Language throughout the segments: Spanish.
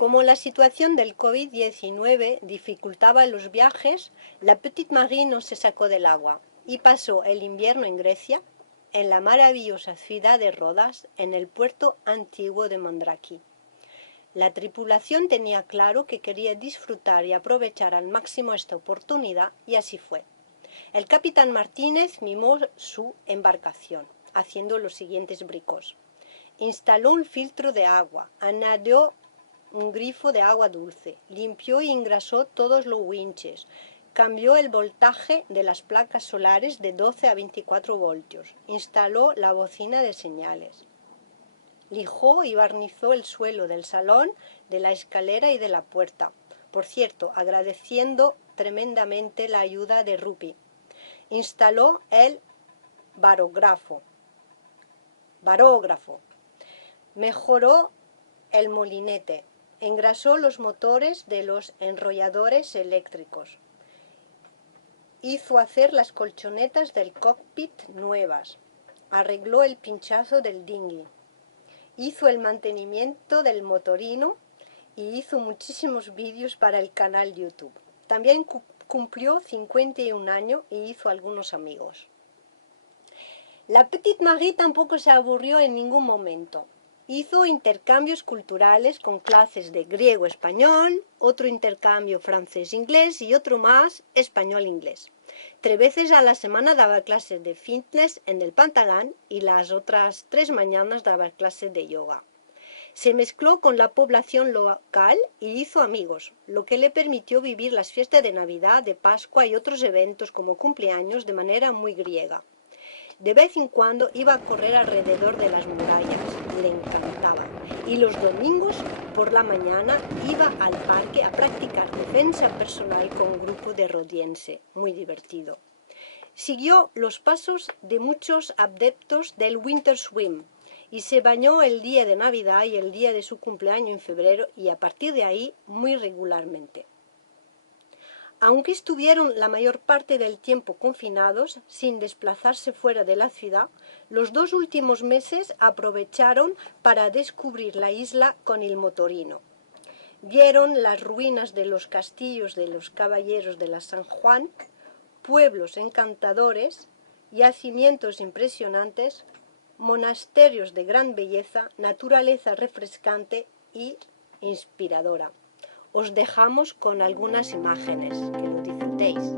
Como la situación del COVID-19 dificultaba los viajes, la Petite Marie no se sacó del agua y pasó el invierno en Grecia, en la maravillosa ciudad de Rodas, en el puerto antiguo de Mandraki. La tripulación tenía claro que quería disfrutar y aprovechar al máximo esta oportunidad, y así fue. El capitán Martínez mimó su embarcación, haciendo los siguientes bricos. Instaló un filtro de agua, añadió un grifo de agua dulce, limpió y engrasó todos los winches, cambió el voltaje de las placas solares de 12 a 24 voltios, instaló la bocina de señales, lijó y barnizó el suelo del salón, de la escalera y de la puerta, por cierto, agradeciendo tremendamente la ayuda de Rupi. Instaló el barógrafo, mejoró el molinete, engrasó los motores de los enrolladores eléctricos, hizo hacer las colchonetas del cockpit nuevas, arregló el pinchazo del dinghy, hizo el mantenimiento del motorino y hizo muchísimos vídeos para el canal YouTube. También cumplió 51 años y hizo algunos amigos. La Petite Marie tampoco se aburrió en ningún momento. Hizo intercambios culturales con clases de griego-español, otro intercambio francés-inglés y otro más español-inglés. 3 veces a la semana daba clases de fitness en el Pantalán y las otras 3 mañanas daba clases de yoga. Se mezcló con la población local y hizo amigos, lo que le permitió vivir las fiestas de Navidad, de Pascua y otros eventos como cumpleaños de manera muy griega. De vez en cuando iba a correr alrededor de las murallas, le encantaba, y los domingos por la mañana iba al parque a practicar defensa personal con un grupo de rodiense, muy divertido. Siguió los pasos de muchos adeptos del Winter Swim y se bañó el día de Navidad y el día de su cumpleaños en febrero, y a partir de ahí muy regularmente. Aunque estuvieron la mayor parte del tiempo confinados, sin desplazarse fuera de la ciudad, los 2 últimos meses aprovecharon para descubrir la isla con el motorino. Vieron las ruinas de los castillos de los caballeros de la San Juan, pueblos encantadores, yacimientos impresionantes, monasterios de gran belleza, naturaleza refrescante y inspiradora. Os dejamos con algunas imágenes, que lo disfrutéis.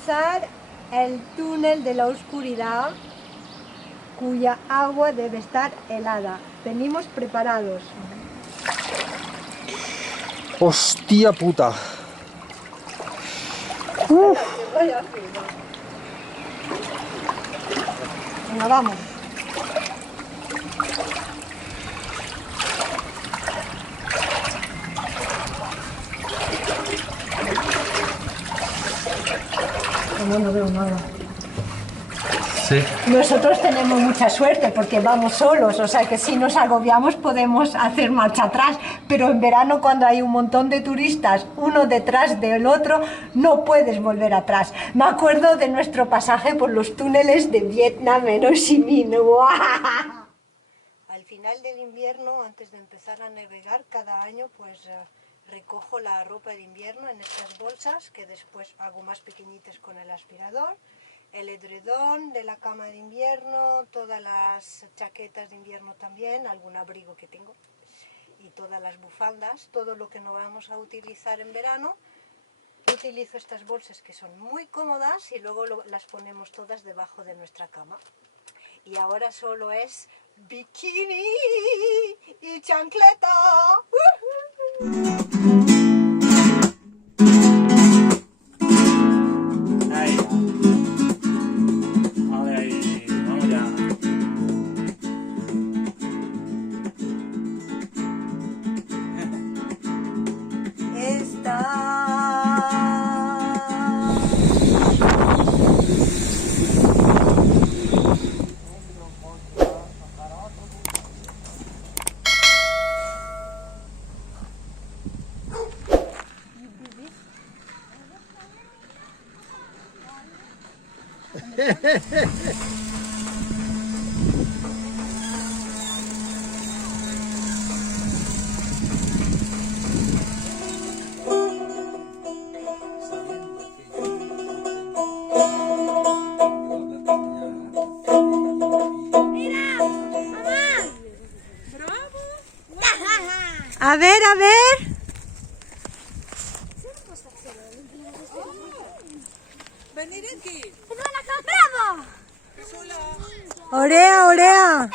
cruzar el túnel de la oscuridad, cuya agua debe estar helada. Venimos preparados. ¡Hostia puta! Venga, vamos. No veo nada. Sí. Nosotros tenemos mucha suerte porque vamos solos, o sea que si nos agobiamos podemos hacer marcha atrás, pero en verano cuando hay un montón de turistas, uno detrás del otro, no puedes volver atrás. Me acuerdo de nuestro pasaje por los túneles de Vietnam en Ho Chi Minh. Al final del invierno, antes de empezar a navegar, cada año pues recojo la ropa de invierno en estas bolsas que después hago más pequeñitas con el aspirador. El edredón de la cama de invierno, todas las chaquetas de invierno también, algún abrigo que tengo y todas las bufandas, todo lo que no vamos a utilizar en verano. Utilizo estas bolsas que son muy cómodas y luego las ponemos todas debajo de nuestra cama. Y ahora solo es bikini y chancleta. A ver, a ver. Venir aquí. ¡Bravo! Orea, orea.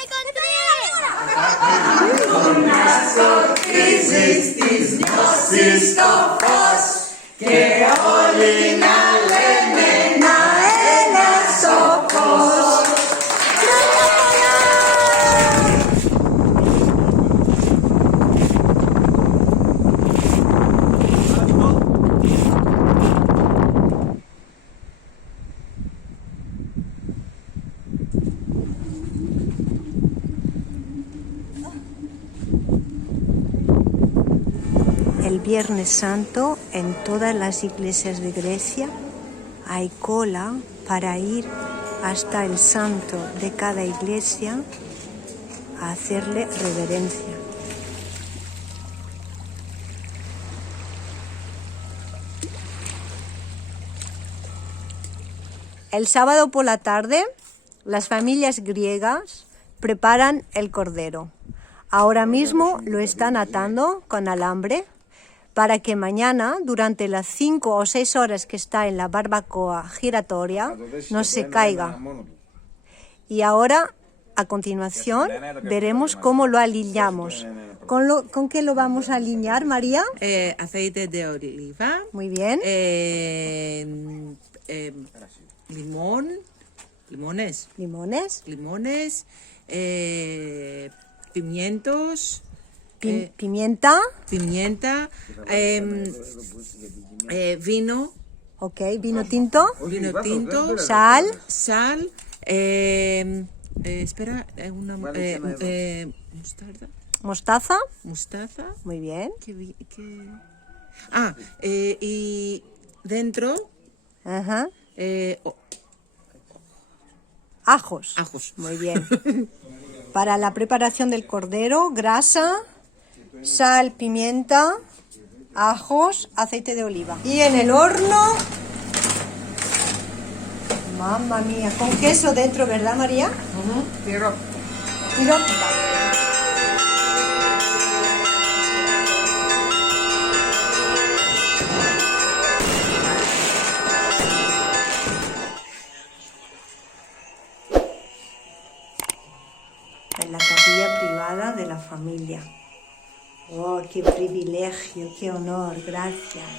El Viernes Santo en todas las iglesias de Grecia hay cola para ir hasta el santo de cada iglesia a hacerle reverencia. El sábado por la tarde, las familias griegas preparan el cordero. Ahora mismo lo están atando con alambre para que mañana, durante las 5 o 6 horas que está en la barbacoa giratoria, no se caiga. Y ahora, a continuación, veremos cómo lo alineamos. ¿Con qué lo vamos a alinear, María? Aceite de oliva. Muy bien. Limones. Limones. Pimientos. Pimienta. Vino. Ok, vino tinto. Sal. Espera, Mostaza. mostaza. Muy bien. Y dentro Ajá. oh, Ajos. ajos. Muy bien. Para la preparación del cordero, grasa, sal, pimienta, ajos, aceite de oliva. Y en el horno, mamma mía, con queso dentro, ¿verdad, María? Pirota. familia. Oh, qué privilegio, qué honor, gracias.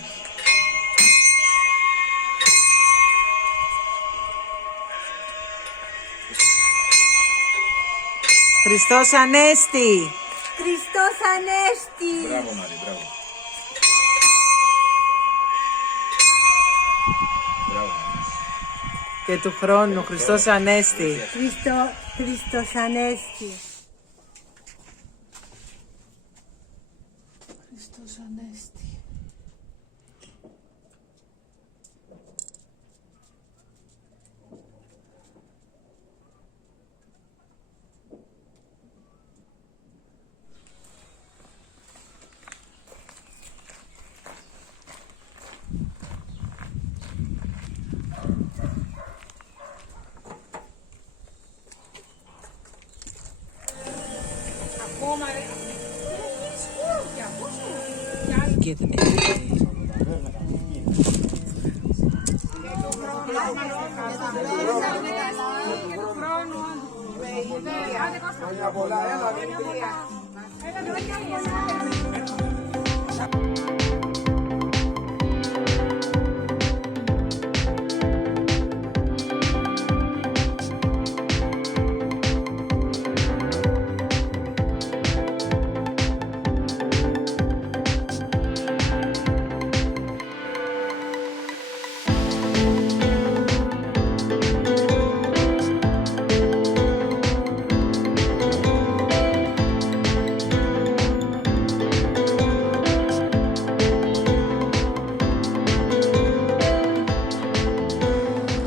Χριστός Ανέστη. Χριστός Ανέστη. Μπράβο Μάρη, μπράβο. Μπράβο. Και του χρόνου, Χριστός Ανέστη. Χριστός Ανέστη. Χριστός Ανέστη. Και,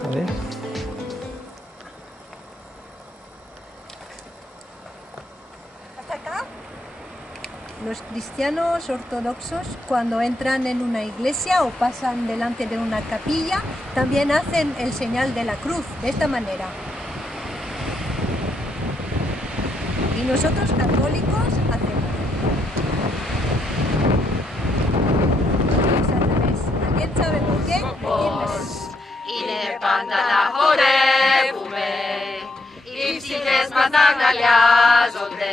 A ver. ¿Hasta acá? Los cristianos ortodoxos, cuando entran en una iglesia o pasan delante de una capilla, también hacen el señal de la cruz, de esta manera. Y nosotros, católicos, hacemos. Es al revés. ¿Alguien sabe por qué? הנה פנדה לחורבומה, איפסיכס מזנגנליה זונדה,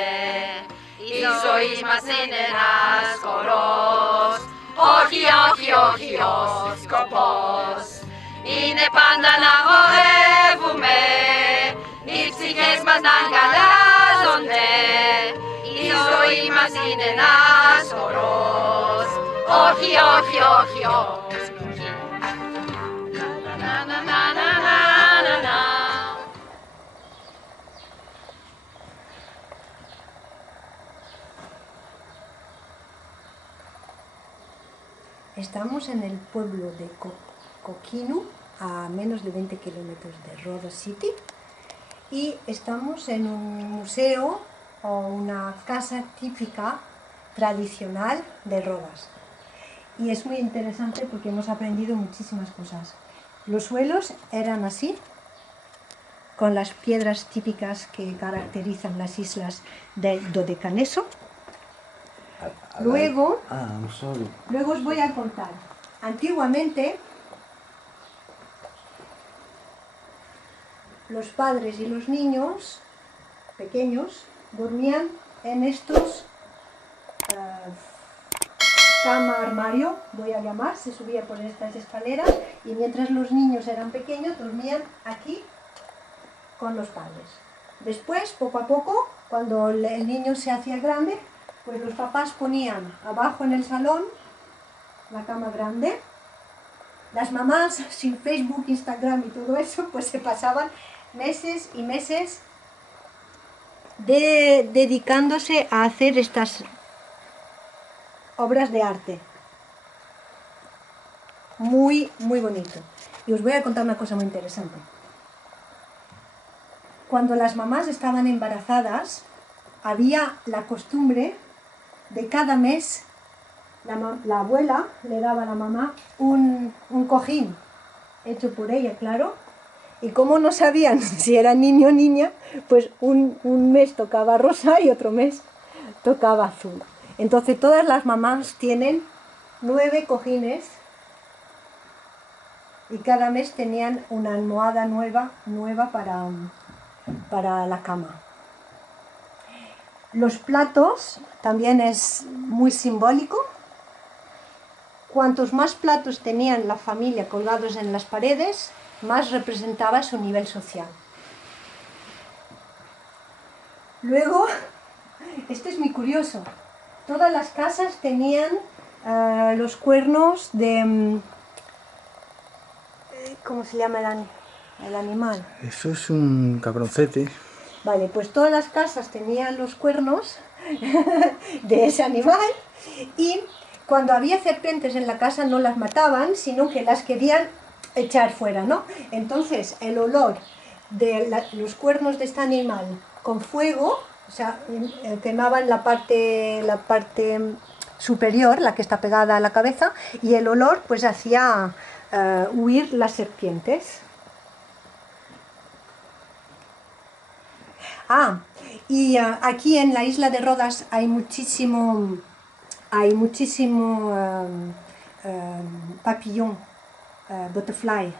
איזויש מסינרס קורוס, אוכי קופוס. הנה פנדה לחורבומה, איפסיכס מזנגנליה זונדה, איזויש מסינרס קורוס, אוכי Estamos en el pueblo de Coquinu, a menos de 20 kilómetros de Rodos City, y estamos en un museo o una casa típica tradicional de Rodas. Y es muy interesante porque hemos aprendido muchísimas cosas. Los suelos eran así, con las piedras típicas que caracterizan las islas del Dodecaneso. Luego os voy a contar. Antiguamente, los padres y los niños pequeños dormían en estos cama armario, voy a llamar, se subía por estas escaleras y mientras los niños eran pequeños dormían aquí con los padres. Después, poco a poco, cuando el niño se hacía grande, pues los papás ponían abajo en el salón la cama grande. Las mamás, sin Facebook, Instagram y todo eso, pues se pasaban meses y meses dedicándose a hacer estas obras de arte. Muy, muy bonito. Y os voy a contar una cosa muy interesante. Cuando las mamás estaban embarazadas, había la costumbre de cada mes, la abuela le daba a la mamá un cojín hecho por ella, claro, y como no sabían si era niño o niña, pues un mes tocaba rosa y otro mes tocaba azul. Entonces todas las mamás tienen 9 cojines y cada mes tenían una almohada nueva para la cama. Los platos también es muy simbólico. Cuantos más platos tenían la familia colgados en las paredes, más representaba su nivel social. Luego, esto es muy curioso, todas las casas tenían los cuernos de... ¿Cómo se llama el animal? Eso es un cabroncete. Vale, pues todas las casas tenían los cuernos de ese animal y cuando había serpientes en la casa no las mataban, sino que las querían echar fuera, ¿no? Entonces el olor de los cuernos de este animal con fuego, o sea, quemaban la parte superior, la que está pegada a la cabeza, y el olor pues hacía huir las serpientes. Y aquí en la isla de Rodas hay muchísimo papillón, butterfly.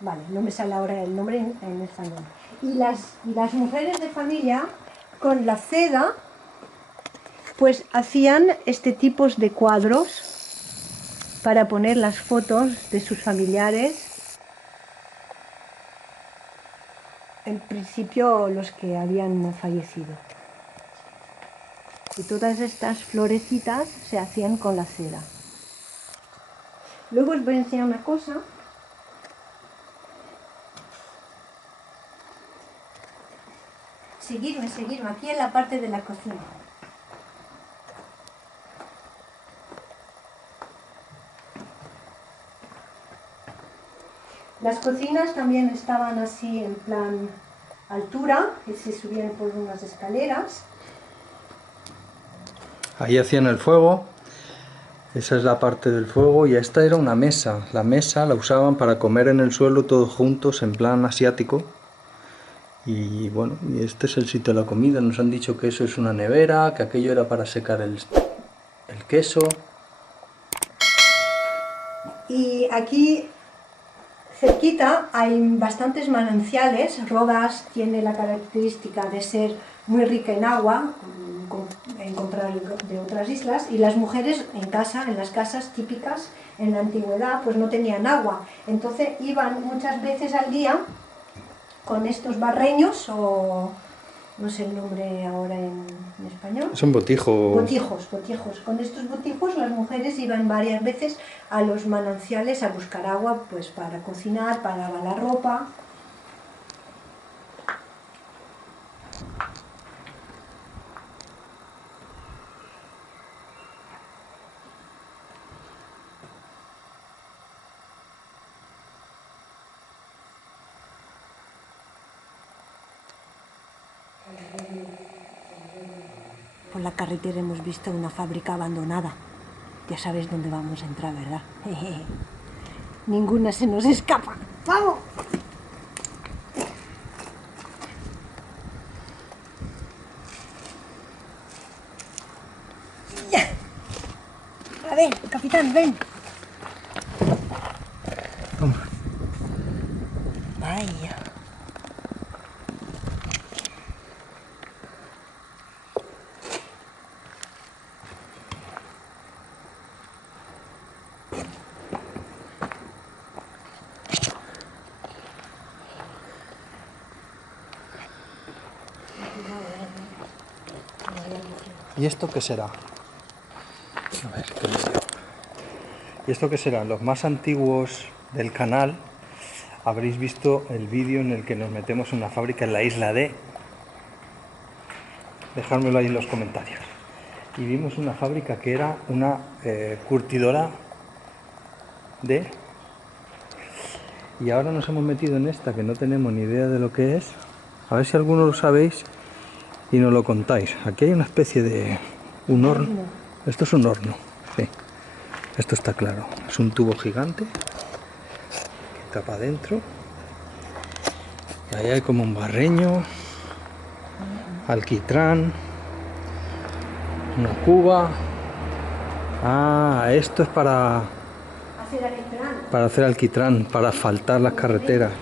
Vale, no me sale ahora el nombre en español. Y las mujeres de familia con la seda pues hacían este tipo de cuadros para poner las fotos de sus familiares. En principio los que habían fallecido. Y todas estas florecitas se hacían con la cera. Luego os voy a enseñar una cosa. Seguidme, aquí en la parte de la cocina. Las cocinas también estaban así en plan altura, que se subían por unas escaleras. Ahí hacían el fuego, esa es la parte del fuego, y esta era una mesa. La mesa la usaban para comer en el suelo todos juntos, en plan asiático. Y bueno, y este es el sitio de la comida. Nos han dicho que eso es una nevera, que aquello era para secar el queso. Y aquí cerquita hay bastantes manantiales. Rodas tiene la característica de ser muy rica en agua, en comprar de otras islas, y las mujeres en casa, en las casas típicas en la antigüedad, pues no tenían agua. Entonces iban muchas veces al día con estos barreños, o no sé el nombre ahora en español. Son botijos. Botijos. Con estos botijos las mujeres iban varias veces a los mananciales a buscar agua, pues para cocinar, para lavar la ropa. Por la carretera hemos visto una fábrica abandonada. Ya sabes dónde vamos a entrar, ¿verdad? Ninguna se nos escapa. ¡Vamos! ¡Ya! A ver, capitán, ven. Toma. Vaya. ¿Y esto qué será? A ver, ¿qué les digo? ¿Y esto qué será? Los más antiguos del canal habréis visto el vídeo en el que nos metemos en una fábrica en la isla de... Dejádmelo ahí en los comentarios. Y vimos una fábrica que era una curtidora de... Y ahora nos hemos metido en esta que no tenemos ni idea de lo que es. A ver si alguno lo sabéis y nos lo contáis. Aquí hay una especie de... un horno. Esto es un horno, sí. Esto está claro. Es un tubo gigante que tapa adentro. Y ahí hay como un barreño, alquitrán, una cuba. Ah, esto es para hacer alquitrán, para asfaltar las carreteras.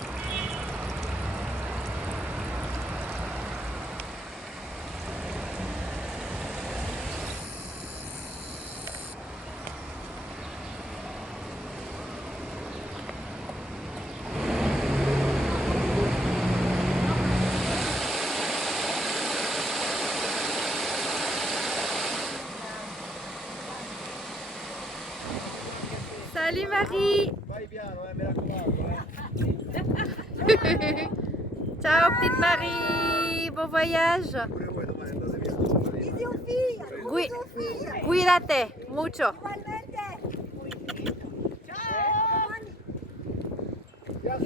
Salut Marie. Vai piano, mi raccomando. Ciao petite Marie, bon voyage. Pure voi domani andate via. Di Sofia, Sofia. Cuídate mucho. Igualmente. Ya,